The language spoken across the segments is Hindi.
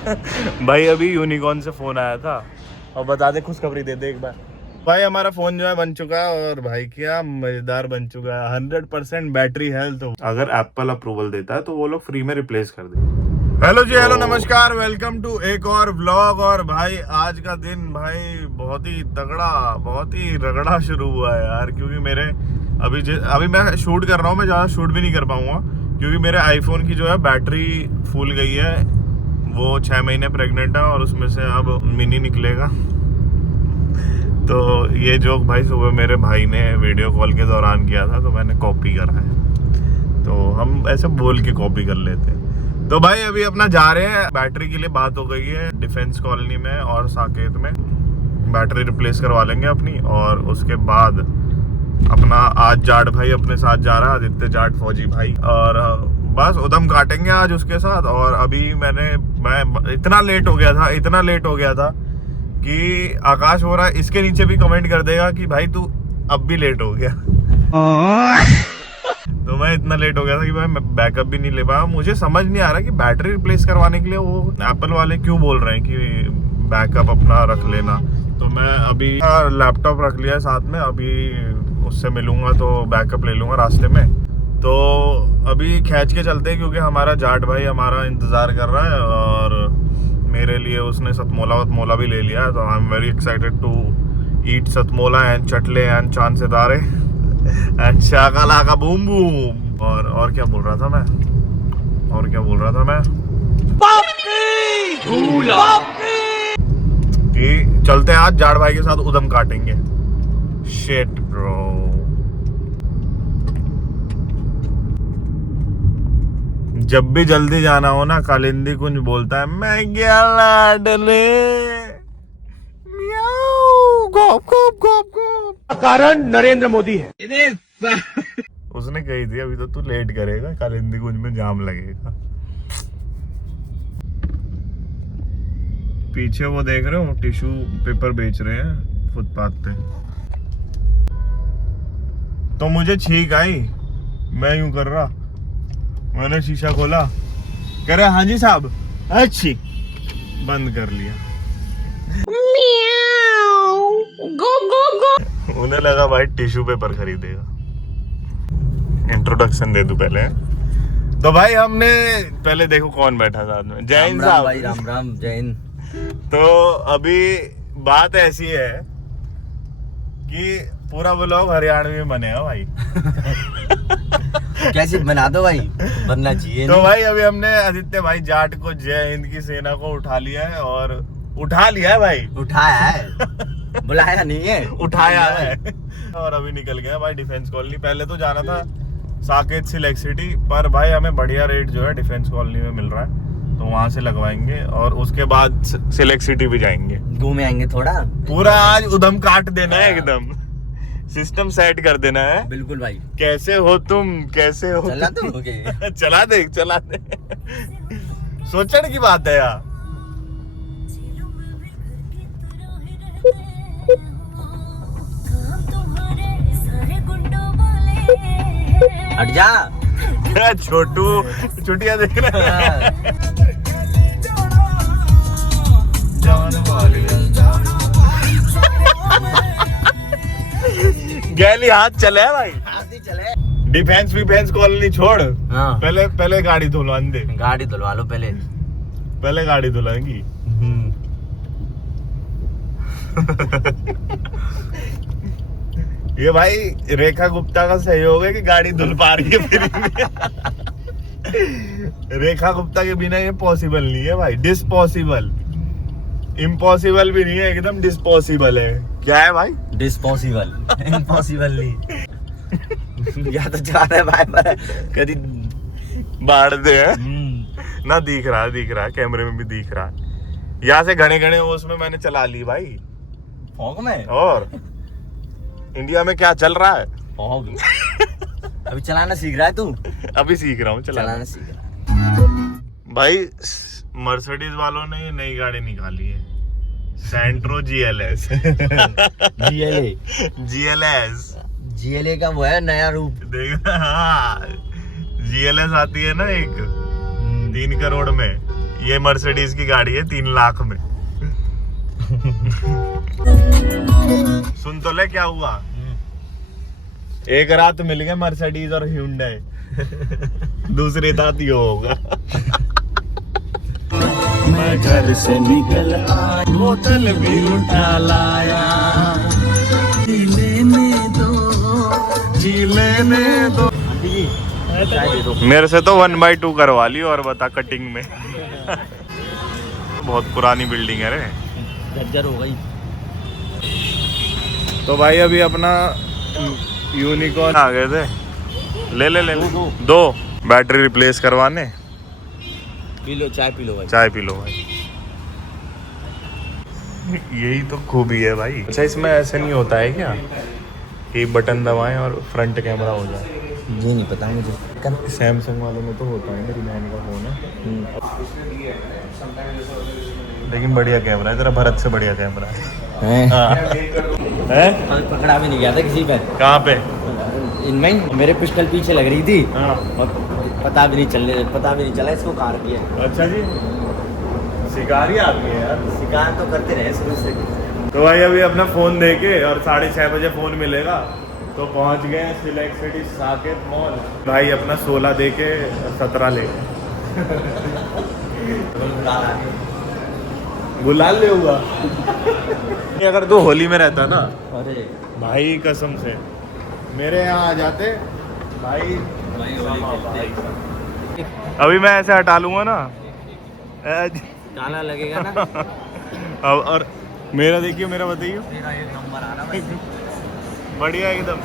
भाई अभी यूनिकॉर्न से फोन आया था और बता दे, खुशखबरी दे दे एक बार। भाई हमारा फोन जो है बन चुका है और भाई क्या मजेदार बन चुका है। 100% बैटरी हेल्थ। अगर एप्पल अप्रूवल देता है तो वो लोग फ्री में रिप्लेस कर देंगे। हेलो जी, हेलो नमस्कार, वेलकम टू एक और व्लॉग। और भाई आज का दिन भाई बहुत ही तगड़ा, बहुत ही रगड़ा शुरू हुआ है यार। क्योंकि मेरे अभी मैं शूट कर रहा हूँ, मैं ज़्यादा शूट भी नहीं कर पाऊंगा क्योंकि मेरे आईफोन की जो है बैटरी फूल गई है। वो 6 महीने प्रेग्नेंट है और उसमें से अब मिनी निकलेगा। तो ये जोक भाई सुबह मेरे भाई ने वीडियो कॉल के दौरान किया था, तो मैंने कॉपी करा है। तो हम ऐसे बोल के कॉपी कर लेते हैं। तो भाई अभी अपना जा रहे हैं, बैटरी के लिए बात हो गई है डिफेंस कॉलोनी में और साकेत में। बैटरी रिप्लेस करवा लेंगे अपनी और उसके बाद अपना आज जाट भाई अपने साथ जा रहा है, आदित्य जाट फौजी भाई, और बस उदम काटेंगे आज उसके साथ। और अभी मैं इतना लेट हो गया था कि आकाश हो रहा है इसके नीचे भी कमेंट कर देगा कि भाई तू अब भी लेट हो गया। तो मैं इतना लेट हो गया था कि भाई मैं बैकअप भी नहीं ले पाया। मुझे समझ नहीं आ रहा कि बैटरी रिप्लेस करवाने के लिए वो एप्पल वाले क्यों बोल रहे हैं कि बैकअप अपना रख लेना। तो मैं अभी लैपटॉप रख लिया है साथ में, अभी उससे मिलूंगा तो बैकअप ले लूंगा रास्ते में। तो अभी खींच के चलते हैं क्योंकि हमारा जाट भाई हमारा इंतजार कर रहा है और मेरे लिए उसने सतमोला भी ले लिया है। तो I am very excited to eat Satmola and Chatle and Chand Sitare and शाकाला का बूम बूम। और क्या बोल रहा था मैं कि चलते हैं आज जाट भाई के साथ उदम काटेंगे। Shit bro. जब भी जल्दी जाना हो ना, कालिंदी कुंज बोलता है मैं गया लाडले, म्याऊ, गॉप गॉप गॉप गॉप। कारण नरेंद्र मोदी है। उसने कही थी अभी तो तू लेट करेगा, कालिंदी कुंज में जाम लगेगा। पीछे वो देख रहे हो टिश्यू पेपर बेच रहे हैं फुटपाथ पे। तो मुझे छींक आई, मैं यूं कर रहा, मैंने शीशा खोला, कह रहे हाँ जी साहब, अच्छी बंद कर लिया। गो गो गो। उन्हें लगा भाई टिश्यू पेपर खरीदेगा। इंट्रोडक्शन दे दूं पहले। तो भाई हमने पहले देखो कौन बैठा साथ में। जैन साहब भाई, राम राम जैन। तो अभी बात ऐसी है कि पूरा व्लॉग हरियाणवी में बनेगा भाई। कैसे बना दो भाई, बनना चाहिए। तो भाई अभी हमने आदित्य भाई जाट को, जय हिंद की सेना को उठा लिया है भाई। उठाया है, बुलाया नहीं है, उठाया है। और अभी निकल गया भाई डिफेंस कॉलोनी। पहले तो जाना था साकेत सिलेक्ट सिटी, पर भाई हमें बढ़िया रेट जो है डिफेंस कॉलोनी में मिल रहा है, तो वहां से लगवाएंगे और उसके बाद सिलेक्ट सिटी भी जाएंगे, घूमे आएंगे थोड़ा। पूरा आज उदम काट देना है, एकदम सिस्टम सेट कर देना है। बिल्कुल भाई। कैसे हो तुम, कैसे हो? चला तो okay। चला दे। सोचने की बात है यार। हट जा छोटू, छुट्टियां देख रहा है। गैली हाथ चले भाई, हाथ ही चले। डिफेंस कॉलोनी छोड़। हाँ। पहले गाड़ी धुलवा दे। गाड़ी धुलवा लो पहले गाड़ी धुलाएंगी। ये भाई रेखा गुप्ता का सहयोग है कि गाड़ी धुल पा रही है फ्री में। रेखा गुप्ता के बिना ये पॉसिबल नहीं है भाई, डिस्पॉसिबल। इम्पॉसिबल भी नहीं है, एकदम डिस्पॉसिबल है। क्या है भाई? डिस्पॉसिबल। इम्पॉसिबल नहीं। या तो जा रहा है भाई, पर कभी बाढ़ दे ना। दिख रहा है कैमरे में भी दिख रहा है। यहाँ से घने उसमें मैंने चला ली भाई, फॉग में। और इंडिया में क्या चल रहा है? फॉग। अभी चलाना सीख रहा है तू? अभी सीख रहा हूँ चलाना सीख रहा है भाई। मर्सिडीज वालों ने ये नई गाड़ी निकाली है, सेंट्रो GLS। GLA का वो है नया रूप। देखा, GLS आती है ना एक 3 करोड़ में, ये मर्सिडीज की गाड़ी है 3 लाख में। सुन तो ले क्या हुआ, एक रात मिल गए मर्सिडीज और hyundai, दूसरी रात ये होगा। मैं घर से निकल आया, बोतल भी उठा लाया, जी लेने दो। मेरे से तो 1/2 करवा ली, और बता कटिंग में। बहुत पुरानी बिल्डिंग है रे, जर्जर हो गई। तो भाई अभी अपना यूनिकॉर्न आ गए थे, ले दो बैटरी रिप्लेस करवाने। पी लो चाय, पी लो भाई, चाय पी लो भाई। यही तो खूबी है भाई। अच्छा इसमें ऐसे नहीं होता है क्या कि बटन दबाएं और फ्रंट कैमरा हो जाए? ये नहीं पता मुझे। सैमसंग वालों में तो होता है, मेरी बहन का फोन है। लेकिन बढ़िया कैमरा है तेरा, भरत से बढ़िया कैमरा है। हाँ। है? पकड़ा भी नहीं गया था किसी पे। कहाँ पे? इनमें मेरे पिस्टल पीछे लग रही थी, हाँ। और पता भी नहीं चला इसको कार किया। अच्छा जी, शिकारी आदमी है यार। शिकार तो करते रहे शुरू से। तो भाई अभी अपना फोन देके और 6:30 बजे फोन मिलेगा, तो पहुंच गए सिलेक्ट सिटी साकेत मॉल। भाई अपना 16 देके 17 ले गुलाल ले हुआ। अगर तू होली में रहता ना अरे भाई, कसम से मेरे यहाँ आ जाते भाई। अभी मैं ऐसे हटा लूंगा ना, काला लगेगा ना। अब और मेरा देखिए, मेरा बताइए, मेरा एक नंबर आ रहा भाई, बढ़िया एकदम।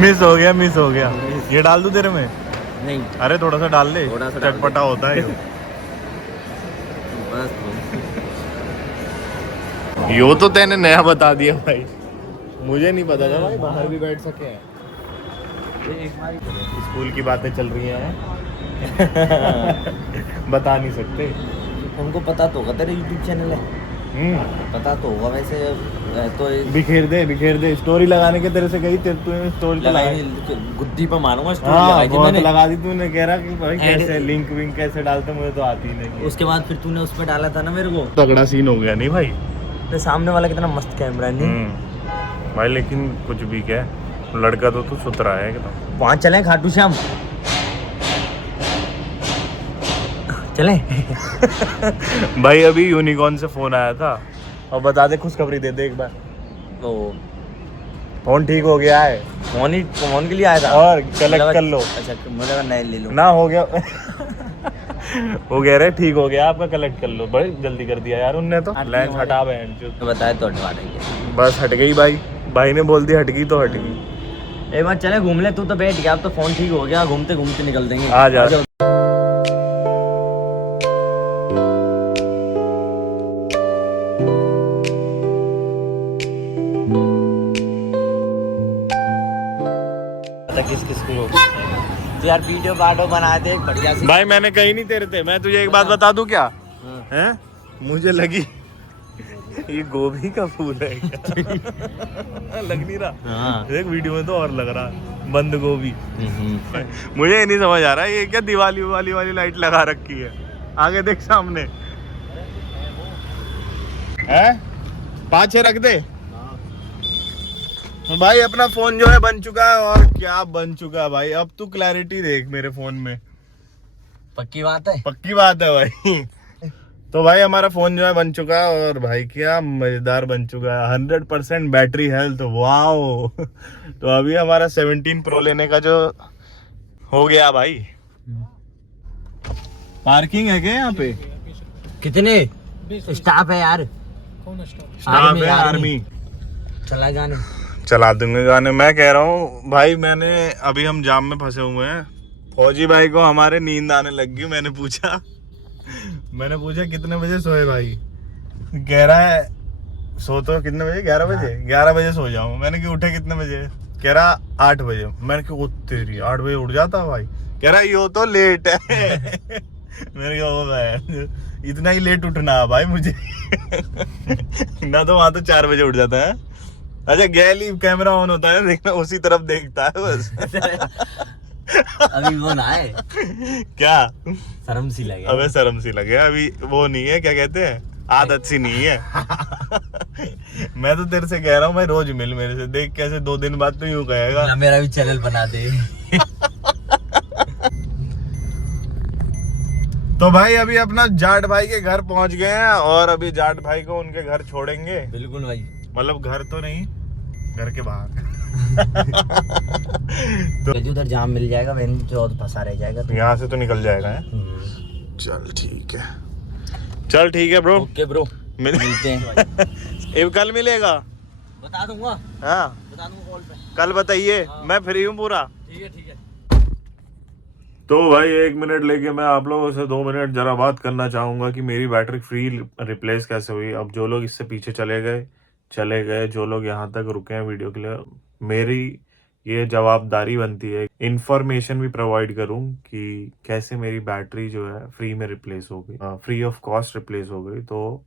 मिस हो गया। ये डाल दूं तेरे में? नहीं, अरे थोड़ा सा डाल ले, थोड़ा सा डाल चटपटा होता है बस। यो तो तैने नया बता दिया भाई, मुझे नहीं पता था भाई बाहर भी बैठ सके हैं। स्कूल की बातें चल रही हैं। बता नहीं सकते। हमको पता तो होगा तेरा यूट्यूब चैनल है, पता तो होगा वैसे। तो बिखेर दे स्टोरी लगाने के तेरे से कही, तूने स्टोरी लगाई, गुद्दी पर मारूंगा स्टोरी हाँ, लगाई थी बहुत मैंने। लगा दी तूने, कह रहा कि भाई Ad- कैसे लिंक विंक कैसे डालते, मुझे तो आती ही नहीं। उसके बाद फिर तूने उस पर डाला था ना मेरे को, तगड़ा सीन हो गया नहीं भाई? तो सामने वाला कितना मस्त कैमरा है नहीं भाई, लेकिन कुछ भी क्या, लड़का तो तू सुथरा है एकदम। वहाँ चले खाटू श्याम, चले। भाई अभी यूनिकॉर्न से फोन आया था, और बता दे, खुशखबरी दे दे एक बार। तो फोन ठीक हो गया है, फोन के लिए आया था, और कलेक्ट कर लो। अच्छा मुझे नए ले लो ना, हो गया। हो गया रे, ठीक हो गया आपका, कलेक्ट कर लो। बड़ी जल्दी कर दिया यार उनने, तो लेंस हटा बहन जो तो बताया तो हटवा देंगे। बस हट गई भाई ने बोल दी हट गई तो हट गई। एक बार चले घूम ले, तू तो बैठ गया, अब तो फोन ठीक हो गया, घूमते घूमते निकल देंगे। आ जा। किस को तो यार वीडियो बाटो बना दे बढ़िया सी। भाई मैंने कही नहीं तेरे थे, मैं तुझे एक बात बता दूं क्या है, मुझे लगी ये गोभी का फूल है क्या? लग नहीं रहा। हाँ। देख वीडियो में तो और लग रहा बंद गोभी। मुझे ये नहीं समझ आ रहा ये क्या दिवाली वाली लाइट लगा रखी है, आगे देख सामने है, पाछे रख दे। भाई अपना फोन जो है बन चुका है, और क्या बन चुका है भाई। अब तू क्लैरिटी देख मेरे फोन में, पक्की बात है, पक्की बात है भाई। तो भाई हमारा फोन जो है बन चुका है, और भाई क्या मजेदार बन चुका है, 100% बैटरी हेल्थ, वाओ। तो अभी हमारा 17 प्रो लेने का जो हो गया भाई। पार्किंग है क्या यहाँ पे? कितने स्टाफ है यार? स्टाफ है आर्मी। चला जाने, चला दूंगे गाने। मैं कह रहा हूँ भाई, अभी हम जाम में फंसे हुए हैं। फौजी भाई को हमारे नींद आने लग गई। मैंने पूछा कितने बजे सोए भाई, कह रहा है सो तो कितने बजे, 11 बजे, 11 बजे सो जाऊं। मैंने कि उठे कितने बजे, कह रहा 8 बजे। मैंने कि तेरी 8 बजे उठ जाता भाई, कह रहा यो तो लेट है। मैंने कहा ओ भाई इतना ही लेट उठना है भाई मुझे। ना तो वहां तो 4 बजे उठ जाता है, अच्छा गैली कैमरा ऑन होता है देखना, उसी तरफ देखता है बस। अभी वो ना है, क्या शर्म सी लगे। अबे शर्म सी लगे, अभी वो नहीं है, क्या कहते हैं, आदत सी नहीं है। मैं तो तेरे से कह रहा हूँ भाई रोज मिल मेरे से, देख कैसे 2 दिन बाद तो यूं कहेगा ना मेरा भी चैनल बना दे। तो भाई अभी अपना जाट भाई के घर पहुंच गए हैं और अभी जाट भाई को उनके घर छोड़ेंगे। बिल्कुल भाई, मतलब घर तो नहीं, घर के बाहर। तो उधर जाम मिल जाएगा, वहीं जो फंसा रह जाएगा। तो यहाँ से तो निकल जाएगा है? चल ठीक है ब्रो। ओके ब्रो, मिलते हैं। ये कल मिलेगा, बता दूंगा। हाँ बता दूंगा कॉल पे। कल बताइए। हाँ। मैं फ्री हूँ पूरा। ठीक है। तो भाई 1 मिनट लेके मैं आप लोगों से 2 मिनट जरा बात करना चाहूंगा कि मेरी बैटरी फ्री रिप्लेस कैसे हुई। अब जो लोग इससे पीछे चले गए, जो लोग यहाँ तक रुके हैं वीडियो के लिए, मेरी ये जवाबदारी बनती है इंफॉर्मेशन भी प्रोवाइड करूँ कि कैसे मेरी बैटरी जो है फ्री में रिप्लेस हो गई, फ्री ऑफ कॉस्ट रिप्लेस हो गई। तो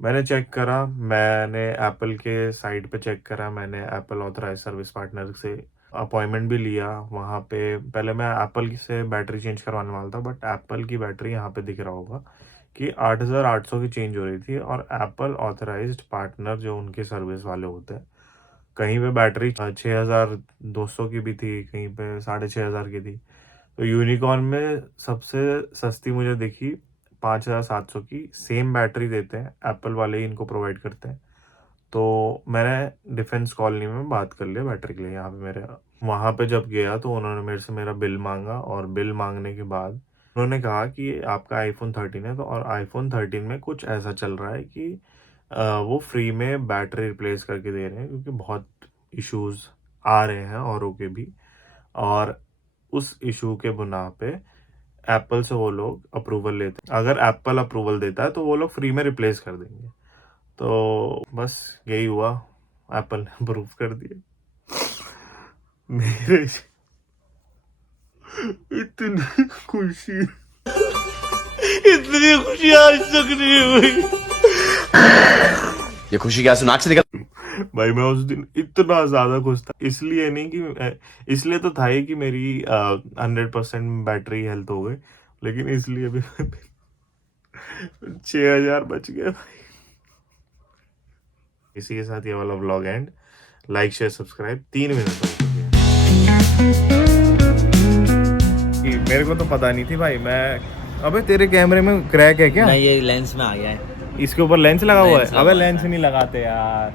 मैंने चेक करा, मैंने एप्पल के साइट पे चेक करा, मैंने एप्पल ऑथराइज सर्विस पार्टनर से अपॉइंटमेंट भी लिया। वहाँ पे पहले मैं एप्पल से बैटरी चेंज करवाने वाला था, बट एप्पल की बैटरी यहाँ पे दिख रहा होगा कि 8800 की चेंज हो रही थी। और एप्पल ऑथराइज्ड पार्टनर जो उनके सर्विस वाले होते हैं, कहीं पे बैटरी 6200 की भी थी, कहीं पे 6500 की थी। तो यूनिकॉर्न में सबसे सस्ती मुझे दिखी 5700 की। सेम बैटरी देते हैं, एप्पल वाले ही इनको प्रोवाइड करते हैं। तो मैंने डिफेंस कॉलोनी में बात कर लिया बैटरी के लिए। यहाँ पे मेरे वहाँ पे जब गया तो उन्होंने मेरे से मेरा बिल मांगा, और बिल मांगने के बाद उन्होंने कहा कि आपका आईफोन 13 है, तो और आईफोन 13 में कुछ ऐसा चल रहा है कि वो फ्री में बैटरी रिप्लेस करके दे रहे हैं, क्योंकि बहुत इश्यूज आ रहे हैं औरों के भी, और उस इशू के बुना पे एप्पल से वो लोग अप्रूवल लेते हैं। अगर एप्पल अप्रूवल देता है तो वो लोग फ्री में रिप्लेस कर देंगे। तो बस यही हुआ, एप्पल ने अप्रूव कर दिया। मेरे इतनी खुशी आज तक नहीं हुई। ये खुशी क्या सुनाक से निकल। भाई मैं उस दिन इतना ज्यादा खुश था, इसलिए नहीं कि इसलिए तो था ही कि मेरी 100% बैटरी हेल्थ हो गई, लेकिन इसलिए भी 6000 बच गए भाई। इसी के साथ ये वाला vlog and. Like share subscribe 3 minute हो चुके हैं। मेरे को तो पता नहीं थी भाई। मैं अबे तेरे कैमरे में क्रैक है क्या? नहीं, ये लेंस में आ गया है। इसके ऊपर लेंस लगा हुआ है? लेंस लगा अबे हुआ है। लेंस नहीं लगाते यार।